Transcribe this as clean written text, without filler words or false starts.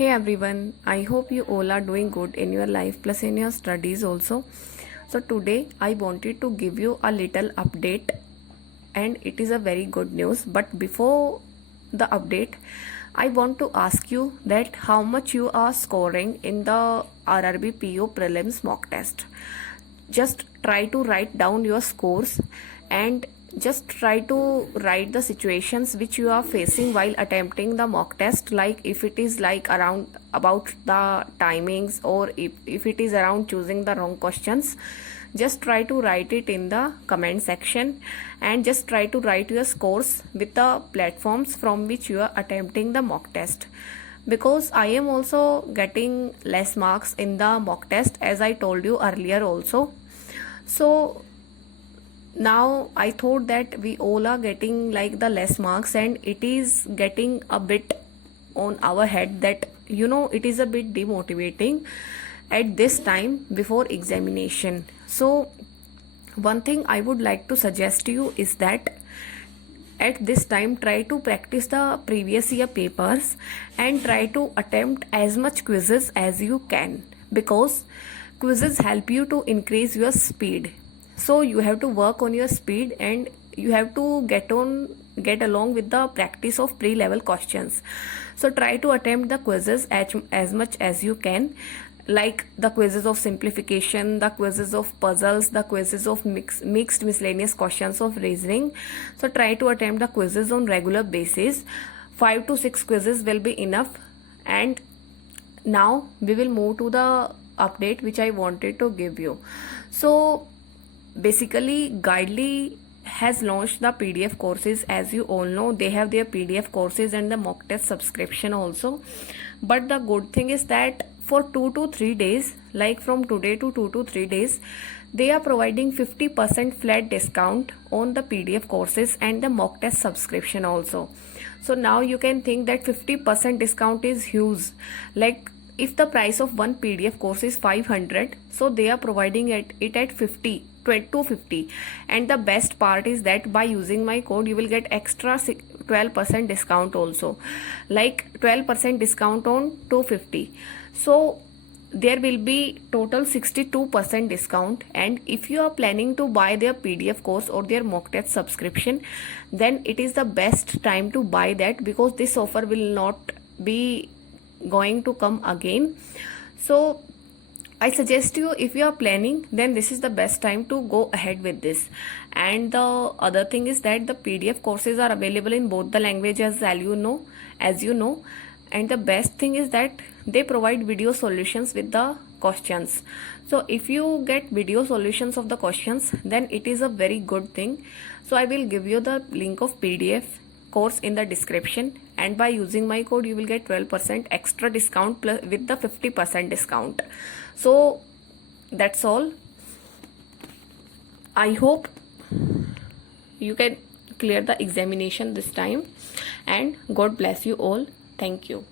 Hey everyone, I hope you all are doing good in your life plus in your studies also. So today I wanted to give you a little update and it is a very good news. But before the update, I want to ask you that how much you are scoring in the RRB PO prelims mock test. Just try to write down your scores and just try to write the situations which you are facing while attempting the mock test, like if it is like around about the timings, or if it is around choosing the wrong questions. Just try to write it in the comment section and just try to write your scores with the platforms from which you are attempting the mock test, because I am also getting less marks in the mock test as I told you earlier also. So now I thought that we all are getting like the less marks and it is getting a bit on our head that it is a bit demotivating at this time before examination. So one thing I would like to suggest to you is that at this time try to practice the previous year papers and try to attempt as much quizzes as you can, because quizzes help you to increase your speed. So you have to work on your speed and you have to get along with the practice of pre-level questions. So try to attempt the quizzes as much as you can, like the quizzes of simplification, the quizzes of puzzles, the quizzes of mixed miscellaneous questions of reasoning. So try to attempt the quizzes on regular basis. 5 to 6 quizzes will be enough. And now we will move to the update which I wanted to give you. So basically Guidely has launched the PDF courses. As you all know, they have their PDF courses and the mock test subscription also. But the good thing is that for 2 to 3 days, like from today to 2 to 3 days, they are providing 50% flat discount on the PDF courses and the mock test subscription also. So now you can think that 50% discount is huge. Like if the price of one PDF course is 500, so they are providing it at 250. And the best part is that by using my code you will get extra 12% discount also, like 12% discount on 250. So there will be total 62% discount. And if you are planning to buy their PDF course or their mock test subscription, then it is the best time to buy that, because this offer will not be going to come again. So I suggest you, if you are planning, then this is the best time to go ahead with this. And the other thing is that the PDF courses are available in both the languages, as you know. And the best thing is that they provide video solutions with the questions. So if you get video solutions of the questions, then it is a very good thing. So I will give you the link of PDF course in the description, and by using my code you will get 12% extra discount plus with the 50% discount. So that's all. I hope you can clear the examination this time, and God bless you all. Thank you.